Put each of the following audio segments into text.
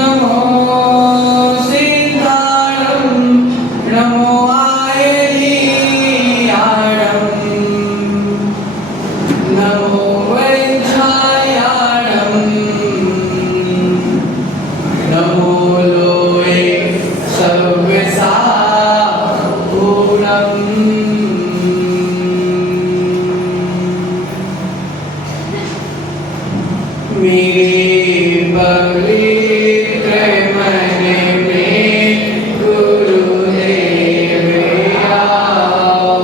नमो सिद्धाणं नमो आयलीयाणं नमो वैद्यायाणं नमो लोये सर्वसापूर्णम् मेरे पवित्र मन में गुरुदेव आओ।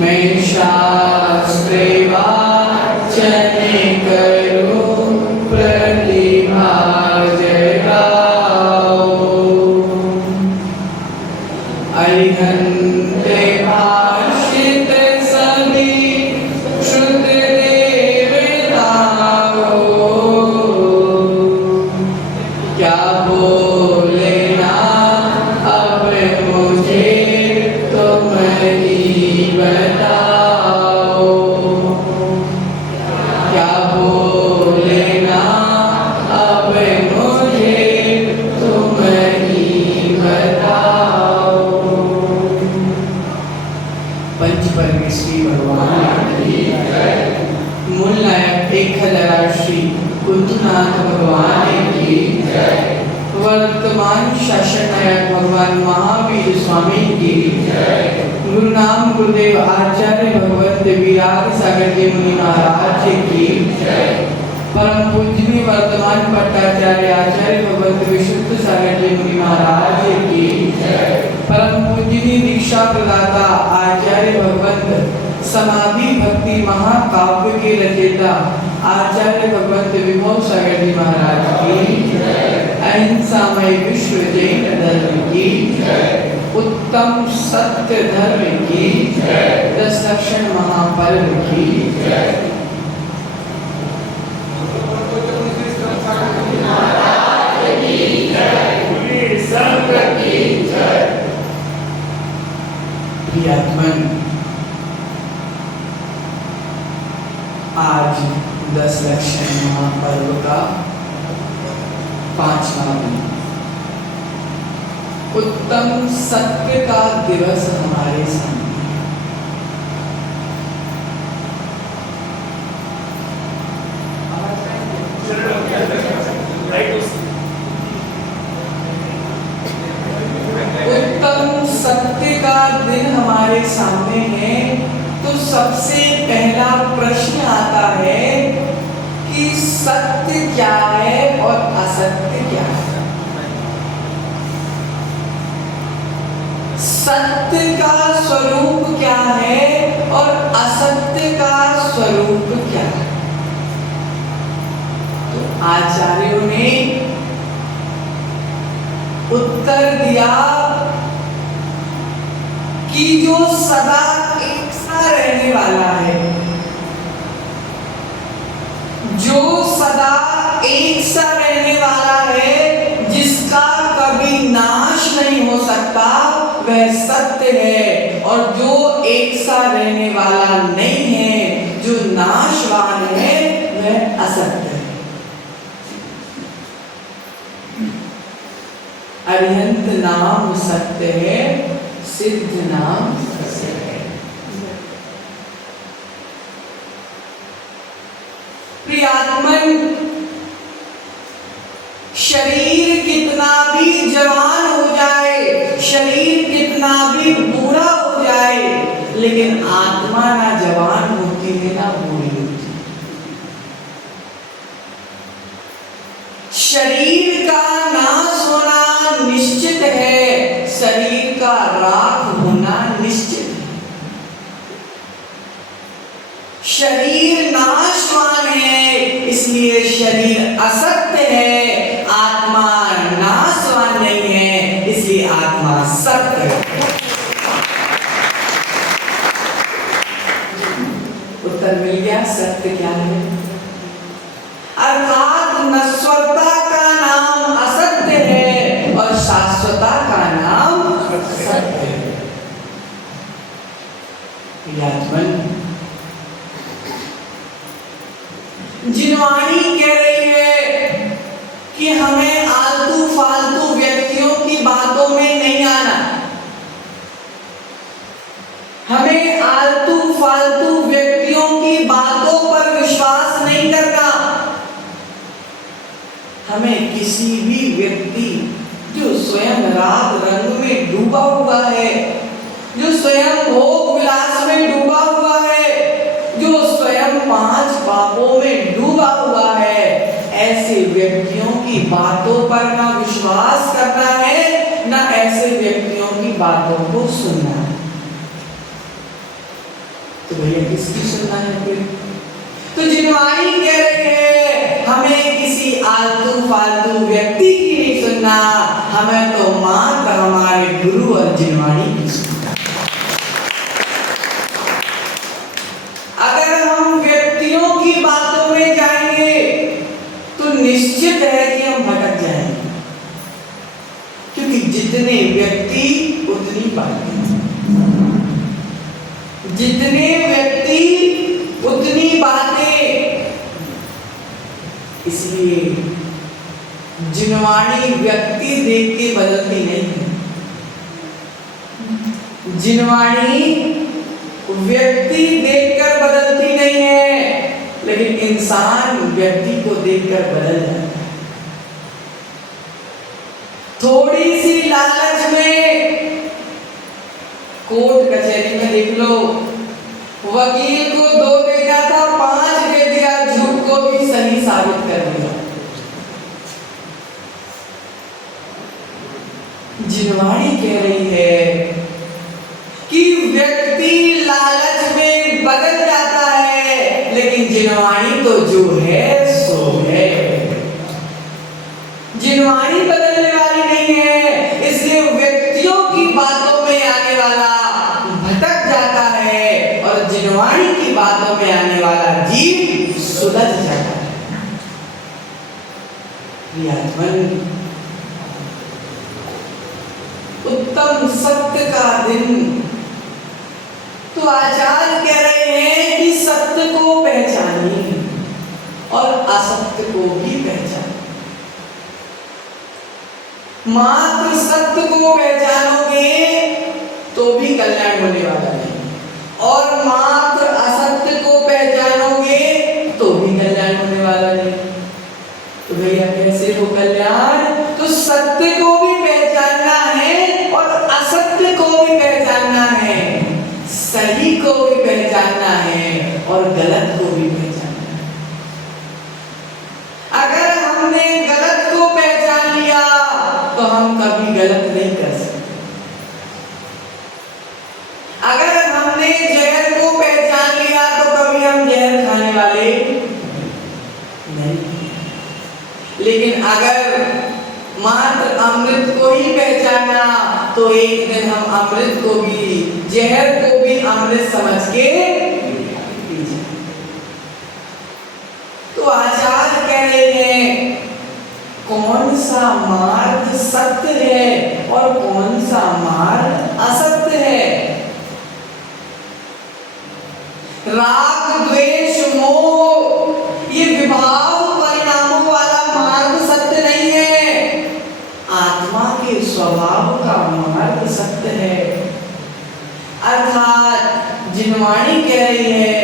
मैं शास्त्र वाचन करूं प्रतिभा जगाओ। अरिहंत भाषित सभी शुद्ध क्या बोलेना अब मुझे तुम ही बताओ। क्या बोलेना अब मुझे तुम ही बताओ। पंच परमेश्वरी भगवान की मूल नायक एक श्री कुंतनाथ भगवान की वर्तमान शासन नायक भगवान महावीर स्वामी की गुरु नाम गुरुदेव आचार्य भगवत विराग सागर के मुनि महाराज की परम पूजनीय वर्तमान पट्टाचार्य आचार्य भगवत विशुद्ध सागर के मुनि महाराज की परम पूजनीय दीक्षा प्रदाता आचार्य भगवत समाधि भक्ति महाकाव्य के रचयिता आचार्य भगवत विभव सागर जी महाराज की अहिंसामय विश्व जैन धर्म की उत्तम सत्य धर्म की 10 लक्षण महापर्व की प्रियात्मन आज 10 लक्षण महापर्व का 5वां दिन उत्तम सत्य का दिवस हमारे सामने। उत्तम सत्य का दिन हमारे सामने है तो सबसे पहला प्रश्न आता है कि सत्य क्या है और असत्य क्या है। सत्य का स्वरूप क्या है और असत्य का स्वरूप क्या है। तो आचार्यों ने उत्तर दिया कि जो सदा एक सा रहने वाला है, जो सदा एक सा रहने वाला है, जिसका कभी नाश नहीं हो सकता, वह सत्य है। और जो एक सा रहने वाला नहीं है, जो नाशवान है, वह असत्य है। अरिहंत नाम सत्य है, सिद्ध नाम सत्य है। प्रियात्मन, शरीर कितना भी जवान हो जाए, शरीर कितना भी बूढ़ा हो जाए, लेकिन आत्मा ना जवान होती है ना बूढ़ी होती है। शरीर का नाश होना निश्चित है, शरीर का राख होना निश्चित है। शरीर नाशवान है, इसलिए शरीर असत्य है। आत्मा नाशवान नहीं है, इसलिए आत्मा सत्य है। उत्तर मिल गया, सत्य क्या है। अर्थात नश्वरता का नाम असत्य है और शाश्वता का नाम सत्य है। यात्मन, जिनवाणी कह रही है कि हमें आलतू फालतू व्यक्तियों की बातों में नहीं आना, हमें आलतू फालतू व्यक्तियों की बातों पर विश्वास नहीं करना। हमें किसी भी व्यक्ति जो स्वयं राग रंग में डूबा हुआ है, जो स्वयं भोग विलास में डूबा हुआ है, जो स्वयं 5 पापों में डूबा हुआ है, ऐसे व्यक्तियों की बातों पर ना विश्वास करना है, ना ऐसे व्यक्तियों की बातों को सुनना है। तो भैया किसकी सुनना है फिर? तो जिनवाणी कह रही है हमें किसी आलतू फालतू व्यक्ति की नहीं सुनना, हमें तो मात्र हमारे गुरु और जिनवाणी की सुनना। अगर हम व्यक्तियों की बातों में जाएंगे तो निश्चित है कि हम भटक जाएंगे, क्योंकि जितने व्यक्ति उतनी बातें, जितने व्यक्ति उतनी बातें। इसलिए जिनवाणी व्यक्ति देख के बदलती नहीं है, जिनवाणी व्यक्ति देखकर बदलती नहीं है, लेकिन इंसान व्यक्ति को देखकर बदल जाता है। थोड़ी सी लालच में, कोर्ट कचहरी में देख लो, वकील को 2 देना था, 5 दे दिया, झूठ को भी सही साबित कर दिया। जिनवाणी कह रही है कि व्यक्ति लालच में बदल जाता है, लेकिन जिनवाणी तो जो है सो है। जिनवाणी बदलने वाली नहीं है, इसलिए व्यक्तियों की बातों में आने वाला भटक जाता है और जिनवाणी की बातों में आने वाला जीव सुलझ जाता है। उत्तम सत्य का दिन। तो आचार्य कह रहे हैं कि सत्य को पहचानिए और असत्य को भी पहचानिए। मात्र सत्य को पहचानोगे तो भी कल्याण होने वाला नहीं, और मात्र असत्य को पहचानोगे तो भी कल्याण होने वाला नहीं। तो भैया कैसे हो कल्याण? तो सत्य को भी पहचानना है और असत्य को भी पहचानना है, सही को भी पहचानना है और गलत को भी पहचानना है। अगर हमने गलत को पहचान लिया तो हम कभी गलत नहीं कर सकते। अगर हमने जहर को पहचान लिया तो कभी हम जहर खाने वाले नहीं। लेकिन अगर मात्र अमृत को ही पहचाना तो एक दिन हम अमृत को भी, जहर को भी अमृत समझ के पी जाए। तो आचार्य कह रहे हैं कौन सा मार्ग सत्य है और कौन सा मार्ग असत्य है। राग द्वेष मोह ये विभाव परिणामों वाला मार्ग सत्य नहीं है, आत्मा के स्वभाव का मार्ग सत्य है। अर्थात जिनवाणी कह रही है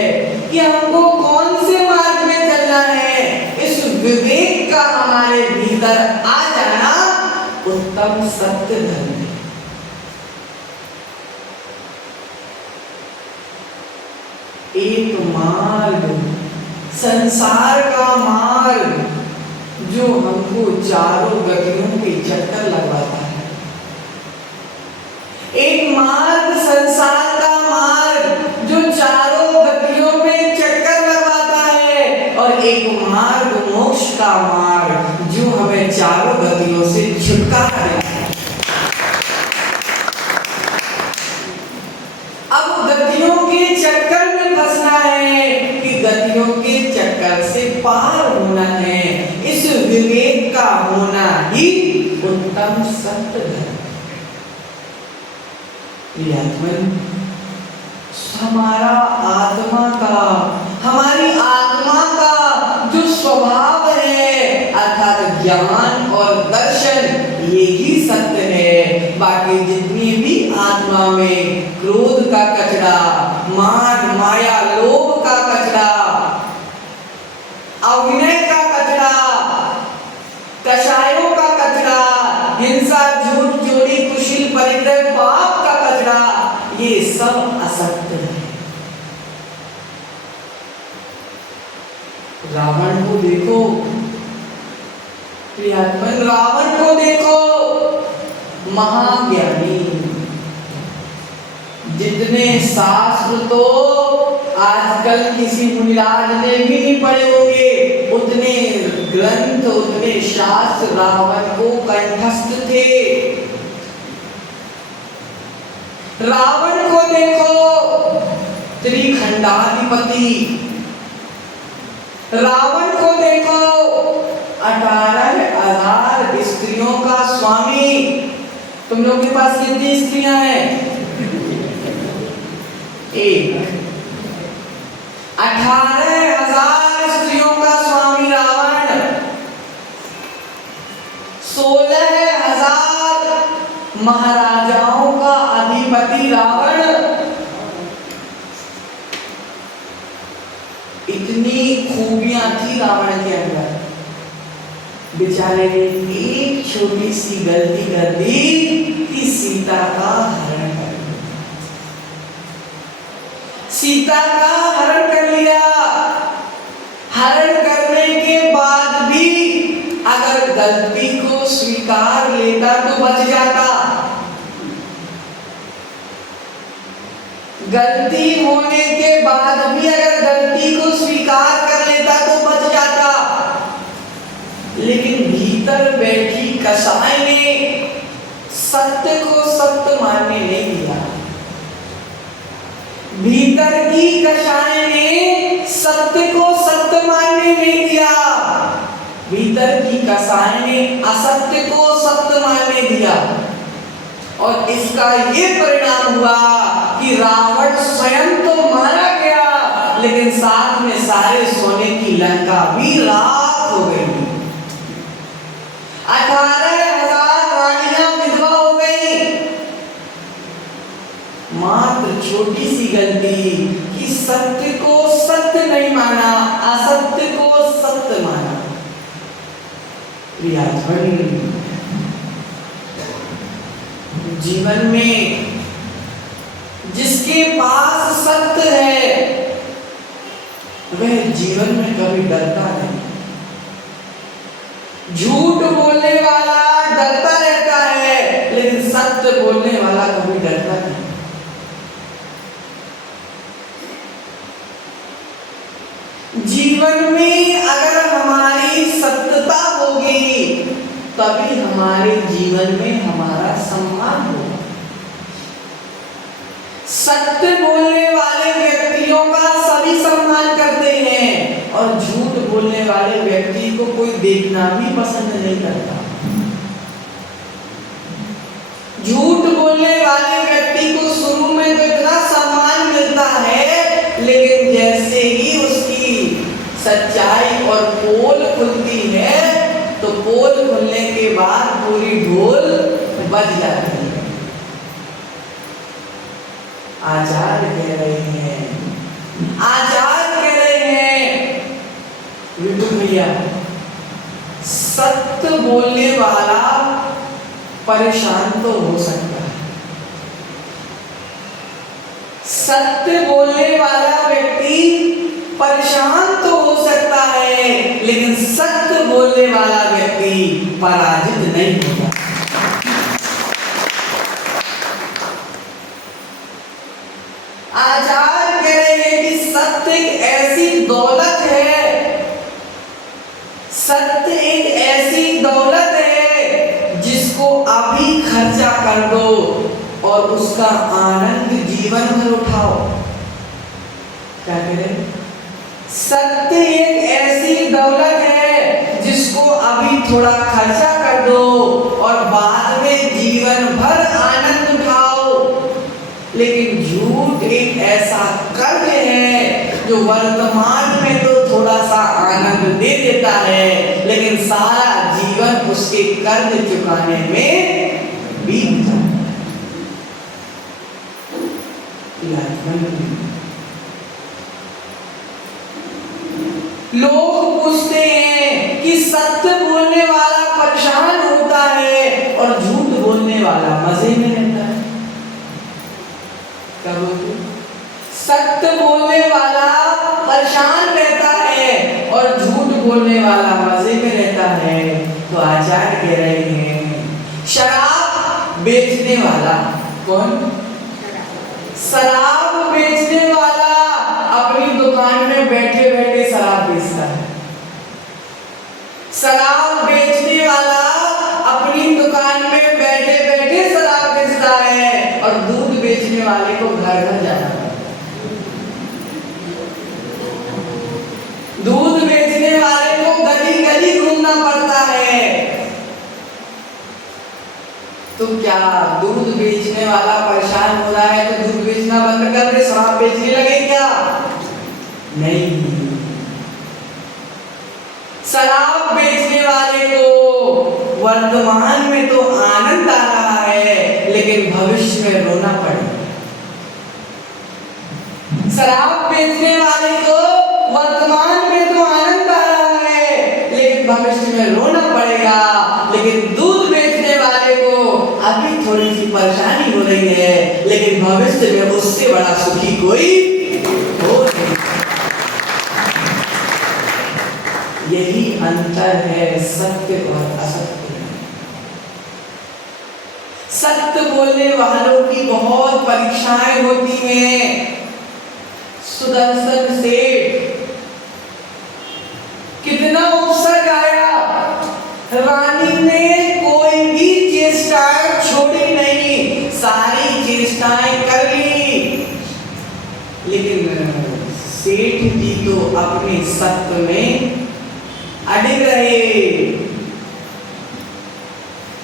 कि हमको कौन से मार्ग में चलना है, इस विवेक का हमारे भीतर आ जाना उत्तम सत्य धर्म है। एक मार्ग, संसार का मार्ग जो हमको चारों गतियों के चक्कर लगवाता है। एक मार्ग संसार का मार्ग जो चारों गतियों में चक्कर लगवाता है, और एक मार्ग मोक्ष का मार्ग जो हमें चारों गतियों से छुटकारा देता है। अब गतियों के चक्कर में फंसना है कि गतियों के चक्कर से पार होना है, इस विवेक का होना ही उत्तम सत्य है। हमारा आत्मा का, हमारी आत्मा का जो स्वभाव है अर्थात ज्ञान और दर्शन यही सत्य है। बाकी जितनी भी आत्मा में क्रोध का कचरा, मान माया लोभ का कचरा, अभिनय का कचरा, कषायों का कचरा, हिंसा झूठ चोरी कुशील परिग्रह पाप का कचरा, ये सब असत्य है। रावण को देखो, प्रियात्मन रावण को देखो, महाज्ञानी, जितने शास्त्र तो आजकल किसी मुनिराज ने भी नहीं पढ़े होंगे, उतने ग्रंथ उतने शास्त्र रावण को कंठस्थ थे। रावण को देखो, त्रिखंडाधिपति, रावण को देखो 18,000 स्त्रियों का स्वामी। तुम लोग के पास कितनी स्त्रियां हैं? एक। 18,000 स्त्रियों का स्वामी रावण, 16,000 महाराजाओं का अधिपति रावण। इतनी खूबियां थी रावण के अंदर, बेचारे ने एक छोटी सी गलती कर दी कि सीता का हरण कर लिया। सीता का हरण कर लिया। हरण करने के बाद भी अगर गलती को स्वीकार लेता तो बच जाता। गलती होने के बाद भी अगर गलती को स्वीकार कर लेता तो बच जाता, लेकिन भीतर बैठी कसाई ने सत्य को सत्य मानने नहीं दिया। भीतर की कसाई ने सत्य को सत्य मानने नहीं दिया। भीतर की कसाई ने असत्य को सत्य मानने दिया, और इसका ये परिणाम हुआ कि रावण स्वयं तो मारा गया, लेकिन साथ में सारे सोने की लंका भी राख हो गई। 18,000 रानियां विधवा हो गई। मात्र छोटी सी गलती कि सत्य को सत्य नहीं माना, असत्य को सत्य माना। जीवन में जिसके पास सत्य है वह जीवन में कभी डरता नहीं। झूठ बोलने वाला डरता रहता है, लेकिन सत्य बोलने वाला कभी डरता नहीं। जीवन में अगर हमारी सत्यता होगी तभी हमारे जीवन में हमारा सम्मान होगा। सत्य बोलने वाले व्यक्तियों का सभी सम्मान करते हैं, और झूठ बोलने वाले व्यक्ति को कोई देखना भी पसंद नहीं करता। झूठ बोलने वाले व्यक्ति को शुरू में तो इतना सम्मान मिलता है, लेकिन जैसे ही उसकी सच्चाई और पोल खुलती है तो पोल खुलने के बाद पूरी ढोल बज जाती है। आचार्य कह रहे हैं, आचार्य कह रहे हैं विपुल भैया, सत्य बोलने वाला परेशान तो हो सकता है। सत्य बोलने वाला व्यक्ति परेशान तो हो सकता है, लेकिन सत्य बोलने वाला व्यक्ति पराजित नहीं होता। आचार्य कह रहे हैं कि सत्य एक ऐसी दौलत है, सत्य एक ऐसी दौलत है जिसको अभी खर्चा कर दो और उसका आनंद जीवन भर उठाओ। क्या कह रहे हैं? सत्य एक ऐसी दौलत है जिसको अभी थोड़ा खर्चा कर दो और बाद में जीवन भर आनंद उठाओ। लेकिन झूठ एक ऐसा कर्ज है जो वर्तमान में तो थोड़ा सा आनंद दे देता है, लेकिन सारा जीवन उसके कर्ज चुकाने में बीत जाता है। लोग पूछते हैं कि सत्य बोलने वाला परेशान होता है और झूठ बोलने वाला मजे में रहता है। क्या बोलते? सत्य बोलने वाला परेशान रहता है और झूठ बोलने वाला मजे में रहता है। तो आचार्य कह रहे हैं शराब बेचने वाला कौन? शराब बेचने वाला अपनी दुकान में बैठे बैठे शराब बेचता है। शराब बेचने वाला अपनी दुकान में बैठे बैठे शराब बेचता है और दूध बेचने वाले को घर घर जाना पड़ता है। दूध बेचने वाले को गली गली घूमना पड़ता है। तो क्या दूध बेचने वाला परेशान हो रहा है तो दूध बेचना बंद कर दे, शराब बेचने लगे क्या? नहीं। शराब बेचने वाले को वर्तमान में तो आनंद आ रहा है लेकिन भविष्य में रोना पड़ेगा। शराब बेचने वाले को वर्तमान में तो आनंद आ रहा है लेकिन भविष्य में रोना पड़ेगा। लेकिन दूध बेचने वाले को अभी थोड़ी सी परेशानी हो रही है लेकिन भविष्य में उससे बड़ा सुखी कोई हो नहीं। यही अंतर है सत्य और असत्य। सत्य बोलने वालों की बहुत परीक्षाएं होती हैं। सुदर्शन सेठ कितना उपसर्ग आया, रानी ने कोई भी चेष्टाएं छोड़ी नहीं, सारी चेष्टाएं कर ली। लेकिन सेठ जी तो अपने सत्य में अड़िग रहे।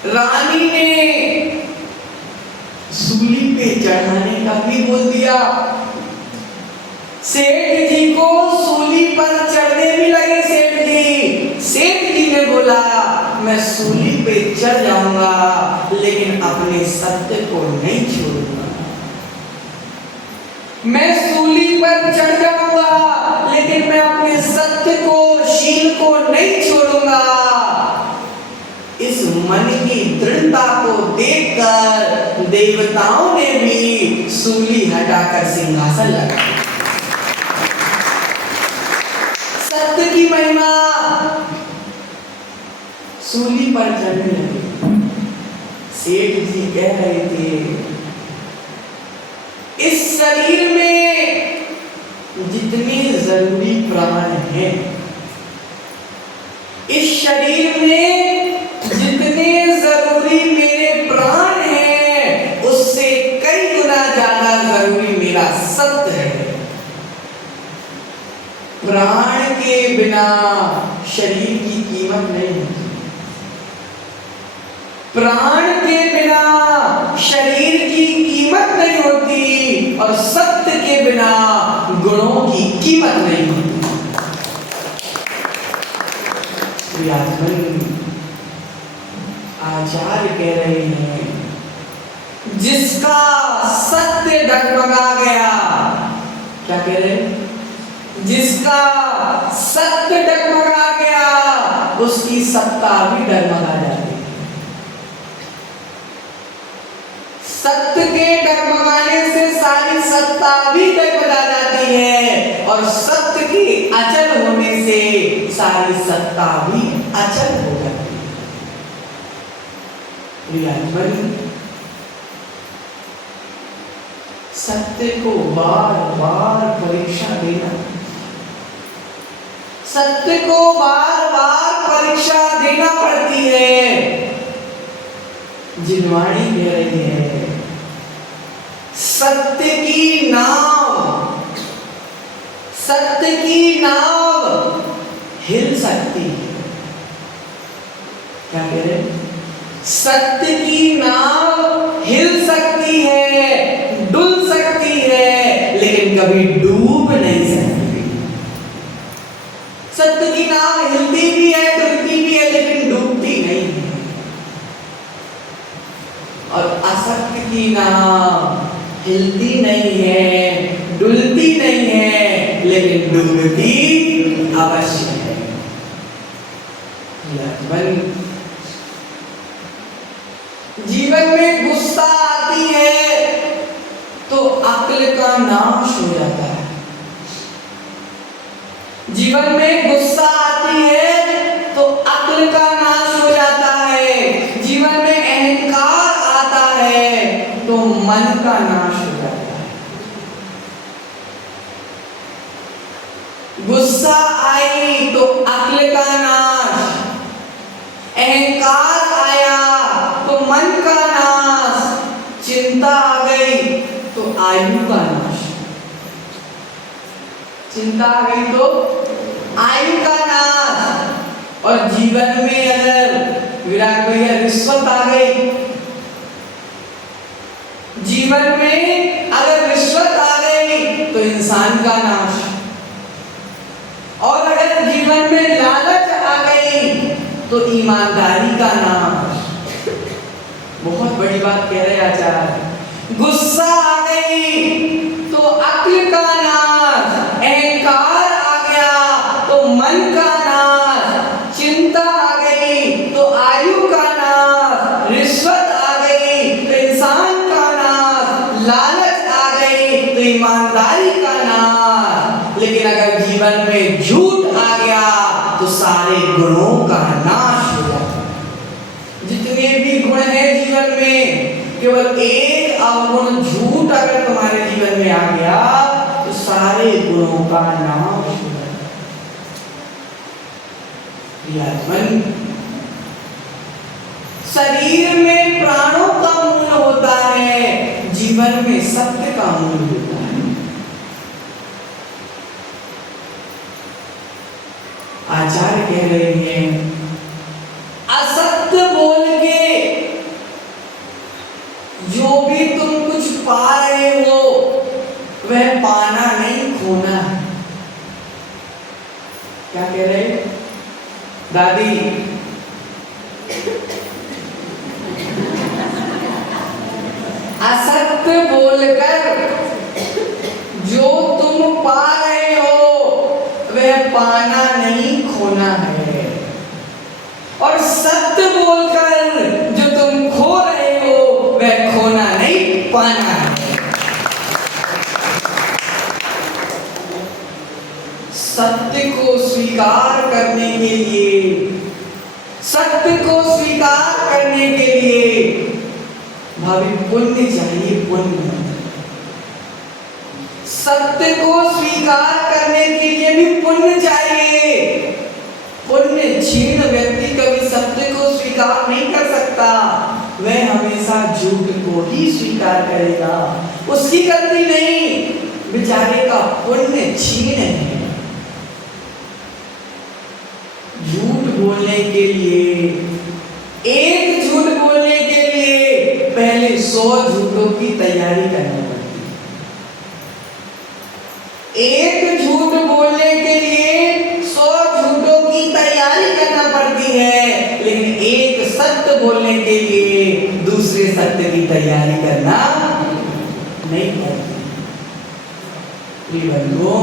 रानी ने सूली पे चढ़ाने का भी बोल दिया। सेठ जी को सूली पर चढ़ने भी लगे। सेठ जी ने बोला मैं सूली पे चढ़ जाऊंगा लेकिन अपने सत्य को नहीं छोड़ूंगा। मैं सूली पर चढ़ जाऊंगा लेकिन मैं अपने सत्य को, शील को नहीं छोड़ूंगा। इस मन की दृढ़ता को देखकर देवताओं ने भी सूली हटाकर सिंहासन लगाया। सत्य की महिमा। सूली पर चढ़ने लगे। सेठ जी कह रहे थे इस शरीर में जितने जरूरी प्राण हैं, इस शरीर में जितने जरूरी मेरे प्राण हैं उससे कई गुना ज्यादा जरूरी मेरा सत्य है। प्राण के बिना शरीर की कीमत नहीं होती। प्राण के बिना शरीर की कीमत नहीं होती और सत्य के बिना गुणों की कीमत नहीं होती। आचार्य कह रहे हैं जिसका सत्य डगमगा गया, क्या कह रहे हैं? जिसका सत्य डगमगा गया उसकी सत्ता भी डगमगा जाती है। सत्य के डगमगाने से सारी सत्ता भी डगमगा जाती है और सत्य के अचल होने से सारी सत्ता भी अचल हो जाती है। सत्य को बार बार परीक्षा देना, सत्य को बार बार परीक्षा देना पड़ती है। जिनवाणी कह रही है सत्य की नाव, सत्य की नाव हिल सकती है। क्या कह रहे? सत्य की नाव हिल सकती है, डुल सकती है, लेकिन कभी डूब नहीं सकती। सत्य की नाव हिलती भी है, डुलती भी है, लेकिन डूबती नहीं है। आसक्त की नाव हिलती नहीं है, डुलती नहीं है, लेकिन डूबती अवश्य है। जीवन में गुस्सा आती है तो अक्ल का नाश हो जाता है। जीवन में गुस्सा आती है तो अक्ल का नाश हो जाता है। जीवन में अहंकार आता है तो मन का नाश हो जाता है। गुस्सा आई तो अक्ल का नाश, अहंकार आया तो मन का नाश, चिंता आ गई तो आयु का नाश। चिंता आ गई तो आयु का नाश। और जीवन में अगर विराट भैया रिश्वत आ गई, जीवन में अगर रिश्वत आ गई तो इंसान का नाश। और अगर जीवन में लालच आ गई तो ईमानदारी का नाश। बहुत बड़ी बात कह रहे आचार्य। गुस्सा आ गई तो अक्ल का नाश, अहंकार आ गया तो मन का नाश, चिंता आ गई तो आयु का नाश, रिश्वत आ गई तो इंसान का नाश, लालच आ गई तो ईमानदारी का नाश। लेकिन अगर जीवन में झूठ आ गया तो सारे गुणों का नाश हो जाता है। जितने भी गुण हैं जीवन में, केवल एक अवगुण झूठ अगर तुम्हारे जीवन में आ गया तो सारे गुणों का नाश हो जाता है। शरीर में प्राणों का मूल होता है, जीवन में सत्य का मूल होता है। आचार्य कह रहे हैं असत्य बोल के जो भी तुम कुछ पा रहे हो वह पाना नहीं, खोना है। क्या कह रहे दादी? असत्य बोलकर जो तुम पा रहे हो वह पाना नहीं, खोना है। और सत्य बोलकर जो तुम खो रहे हो वह खोना नहीं, पाना है। सत्य को स्वीकार करने के लिए, सत्य को स्वीकार करने के लिए भाभी पुण्य चाहिए, पुण्य। सत्य को स्वीकार करने के लिए भी पुण्य चाहिए। पुण्य क्षीण व्यक्ति कभी सत्य को स्वीकार नहीं कर सकता, वह हमेशा झूठ को ही स्वीकार करेगा। उसकी गलती नहीं, बेचारे का पुण्य क्षीण है। झूठ बोलने के लिए, एक झूठ बोलने के लिए पहले 100 झूठों की तैयारी करनी पड़ती है। एक झूठ बोलने के लिए 100 झूठों की तैयारी करना पड़ती है, लेकिन एक सत्य बोलने के लिए दूसरे सत्य की तैयारी करना नहीं पड़ती। बंधुओं,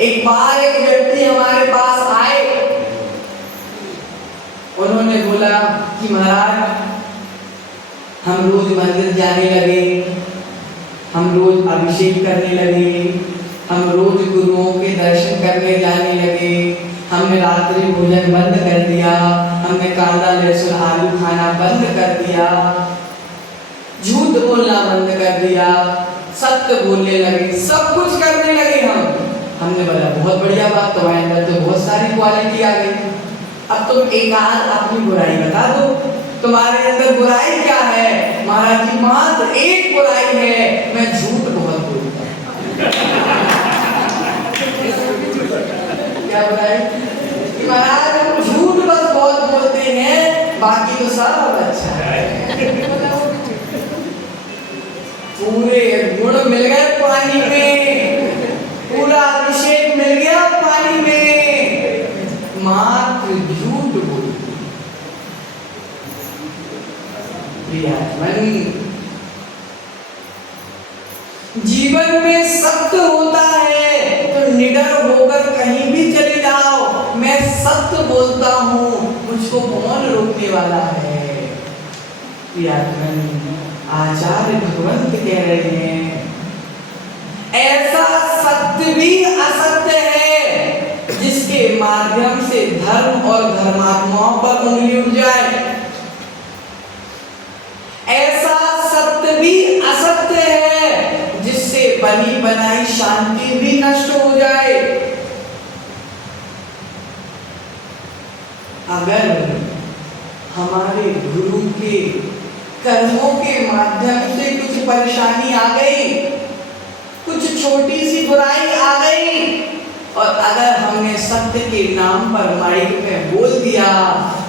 एक बार एक व्यक्ति हमारे पास आए, उन्होंने बोला कि महाराज हम रोज मंदिर जाने लगे, हम रोज अभिषेक करने लगे, हम रोज गुरुओं के दर्शन करने जाने लगे, हमने रात्रि भोजन बंद कर दिया, हमने कांदा लहसुन आलू खाना बंद कर दिया, झूठ बोलना बंद कर दिया, सत्य बोलने लगे, सब कुछ करने लगे हमने बोला बहुत बढ़िया बात, तुम्हारे अंदर तो बहुत सारी क्वालिटी आ गई। अब तुम एक आध अपनी बुराई बता दो, तुम्हारे अंदर बुराई क्या है? महाराज जी मात्र एक बुराई है, मैं झूठ बहुत बोलता हूं। क्या बुराई? महाराज हम झूठ बस बहुत बोलते हैं, बाकी तो सब अच्छा है। पूरे गुण मिल गए पानी में, पूरा अभिषेक मिल गया पानी में, मात्र झूठ बोलते। प्रियात्मन, जीवन में सत्य होता है तो निडर होकर कहीं भी चले जाओ, मैं सत्य बोलता हूँ, मुझको कौन रोकने वाला है। प्रियात्मन, आचार्य भगवंत कह रहे हैं ऐसा सत्य भी असत्य है जिसके माध्यम से धर्म और धर्मात्माओं पर उंगली उठ जाए। ऐसा सत्य भी असत्य है जिससे बनी बनाई शांति भी नष्ट हो जाए। अगर हमारे गुरु के कर्मों के माध्यम से कुछ परेशानी आ गई, कुछ छोटी सी बुराई आ गई, और अगर हमने सत्य के नाम पर माइक में बोल दिया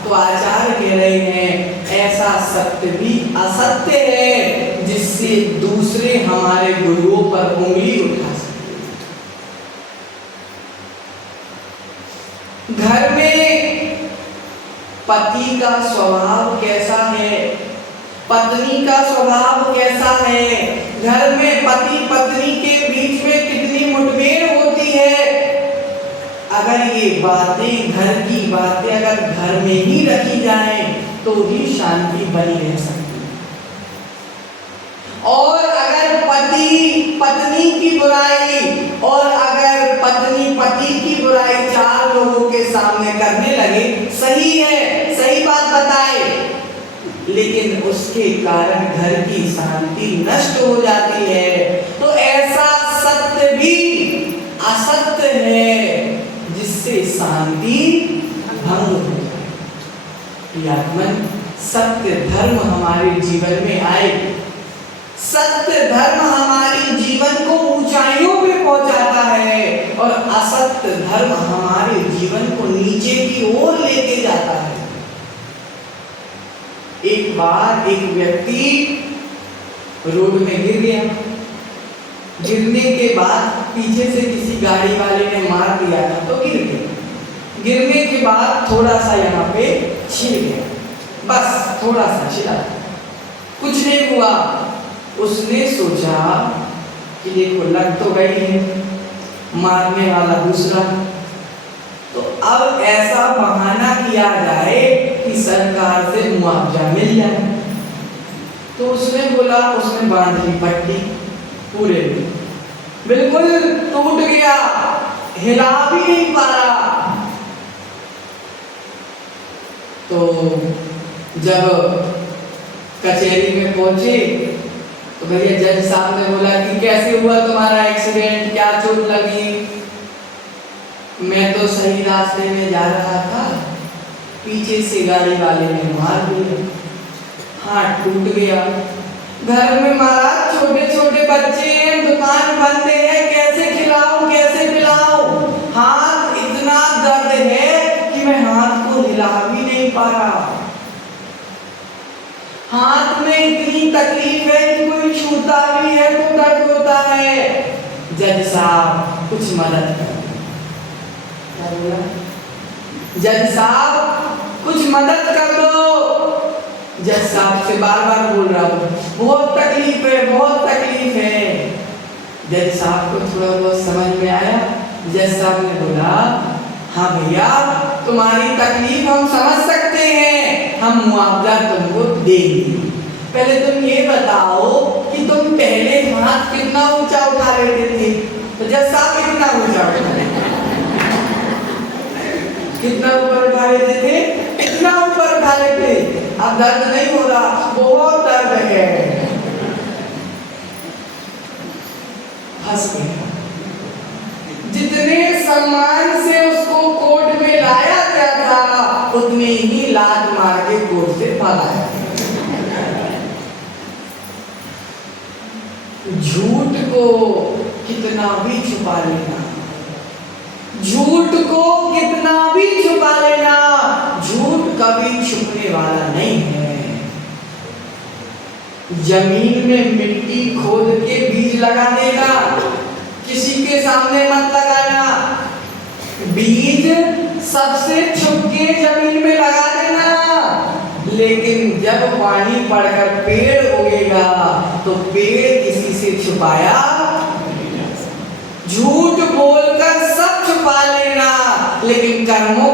तो आचार्य कह रहे हैं ऐसा सत्य भी असत्य है जिससे दूसरे हमारे गुरुओं पर उंगली उठा सकते हैं। घर में पति का स्वभाव कैसा है, पत्नी का स्वभाव कैसा है, घर में पति पत्नी के बीच में कितनी मुठभेड़ होती है, अगर ये बातें घर की बातें अगर घर में ही रखी जाएं तो ही शांति बनी रह सकती है। और अगर पति पत्नी की बुराई और अगर पत्नी पति की बुराई चार लोगों के सामने करने लगे, सही है, सही बात बताए, लेकिन उसके कारण घर की शांति नष्ट हो जाती है, तो ऐसा सत्य भी असत्य है जिससे शांति भंग हो जाए। प्रियात्मन, सत्य धर्म हमारे जीवन में आए, सत्य धर्म हमारे जीवन को ऊंचाइयों पे पहुंचाता है और असत्य धर्म हमारे जीवन को नीचे की ओर लेके जाता है। एक बार एक व्यक्ति रोड में गिर गया, गिरने के बाद पीछे से किसी गाड़ी वाले ने मार दिया था तो गिर गया। गिरने के बाद थोड़ा सा यहाँ पे छिल गया, बस थोड़ा सा छिला, कुछ नहीं हुआ। उसने सोचा कि देखो लग तो गई है, मारने वाला दूसरा, तो अब ऐसा बहाना किया जाए कि सरकार से मुआवजा मिल जाए। तो उसने बोला, उसने बांध ली पट्टी पूरे, बिल्कुल टूट गया, हिला भी नहीं पा रहा। तो जब कचहरी में पहुंचे तो भैया जज साहब ने बोला कि कैसे हुआ तुम्हारा एक्सीडेंट, क्या चोट लगी। मैं तो सही रास्ते में जा रहा था, पीछे से गाड़ी वाले ने मार दिया, हाथ टूट गया। घर में महाराज छोटे छोटे बच्चे हैं, दुकान बंद है, कैसे खिलाऊं कैसे पिलाऊं, हाथ इतना दर्द है कि मैं हाथ को हिला भी नहीं पा रहा। हाथ में इतनी तकलीफ है कि कोई छूता भी है तो दर्द होता है। जज साहब कुछ मदद कर, जज साहब कुछ मदद कर दो। जज साहब से बार बार बोल रहा हूँ, बहुत तकलीफ है, बहुत तकलीफ है। जज साहब को थोड़ा बहुत समझ में आया। जज साहब ने बोला, हाँ भैया तुम्हारी तकलीफ हम समझ सकते हैं, हम मुआवजा तुमको देंगे। पहले तुम ये बताओ कि तुम पहले हाथ कितना ऊंचा उठा लेते थे। तो जज साहब कितना ऊंचा उठा लेते, कितना ऊपर उठा लेते थे, कितना ऊपर उठा लेते। अब दर्द नहीं हो रहा, बहुत दर्द है। हंस गया। जितने सम्मान से उसको कोर्ट में लाया गया था उतने ही लात मार के कोर्ट से भगाया। झूठ को कितना भी छुपा लेना, झूठ को कितना भी छुपा लेना, झूठ कभी छुपने वाला नहीं है। जमीन में मिट्टी खोद के बीज लगा देना, किसी के सामने मत लगाना। बीज सबसे छुप के जमीन में लगा देना, लेकिन जब वाणी पढ़कर पेड़ उगेगा तो पेड़ किसी से छुपाया, झूठ बोलकर सब छुपा लेना लेकिन कर्मों